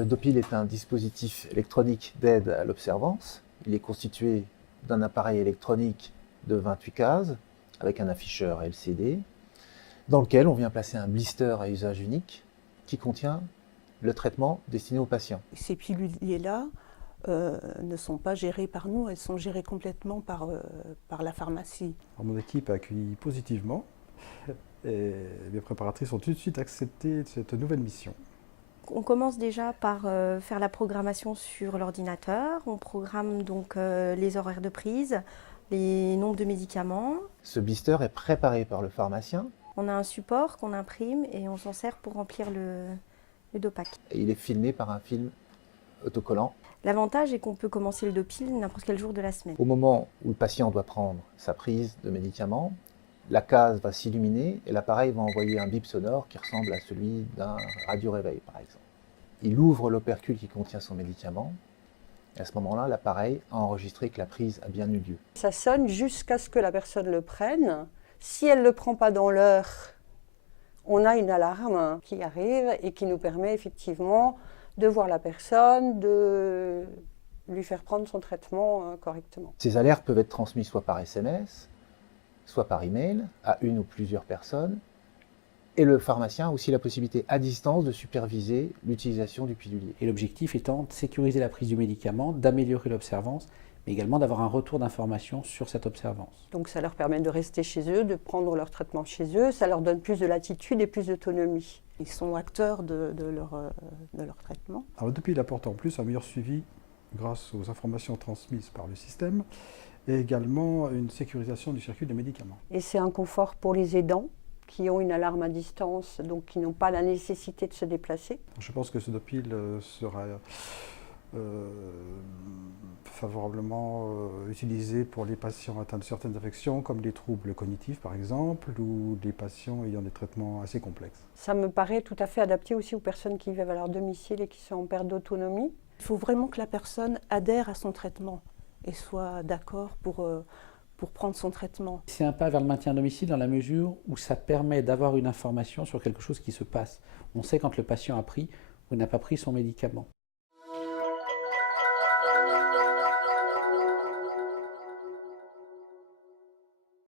Le Dopil est un dispositif électronique d'aide à l'observance. Il est constitué d'un appareil électronique de 28 cases avec un afficheur LCD dans lequel on vient placer un blister à usage unique qui contient le traitement destiné aux patients. Ces piluliers-là ne sont pas gérées par nous, elles sont gérées complètement par la pharmacie. Alors, mon équipe a accueilli positivement et mes préparatrices ont tout de suite accepté cette nouvelle mission. On commence déjà par faire la programmation sur l'ordinateur. On programme donc les horaires de prise, les nombres de médicaments. Ce blister est préparé par le pharmacien. On a un support qu'on imprime et on s'en sert pour remplir le Dopac. Et il est filmé par un film autocollant. L'avantage est qu'on peut commencer le Dopil n'importe quel jour de la semaine. Au moment où le patient doit prendre sa prise de médicament, la case va s'illuminer et l'appareil va envoyer un bip sonore qui ressemble à celui d'un radio-réveil, par exemple. Il ouvre l'opercule qui contient son médicament et à ce moment-là, l'appareil a enregistré que la prise a bien eu lieu. Ça sonne jusqu'à ce que la personne le prenne. Si elle ne le prend pas dans l'heure, on a une alarme qui arrive et qui nous permet effectivement de voir la personne, de lui faire prendre son traitement correctement. Ces alertes peuvent être transmises soit par SMS, soit par email à une ou plusieurs personnes. Et le pharmacien a aussi la possibilité à distance de superviser l'utilisation du pilulier. Et l'objectif étant de sécuriser la prise du médicament, d'améliorer l'observance, mais également d'avoir un retour d'information sur cette observance. Donc ça leur permet de rester chez eux, de prendre leur traitement chez eux, ça leur donne plus de latitude et plus d'autonomie. Ils sont acteurs de leur traitement. Alors, le Dopil apporte en plus un meilleur suivi grâce aux informations transmises par le système et également une sécurisation du circuit de médicaments. Et c'est un confort pour les aidants qui ont une alarme à distance, donc qui n'ont pas la nécessité de se déplacer. Je pense que ce Dopil sera favorablement utilisé pour les patients atteints de certaines affections, comme les troubles cognitifs par exemple, ou des patients ayant des traitements assez complexes. Ça me paraît tout à fait adapté aussi aux personnes qui vivent à leur domicile et qui sont en perte d'autonomie. Il faut vraiment que la personne adhère à son traitement et soit d'accord pour prendre son traitement. C'est un pas vers le maintien à domicile dans la mesure où ça permet d'avoir une information sur quelque chose qui se passe. On sait quand le patient a pris ou n'a pas pris son médicament.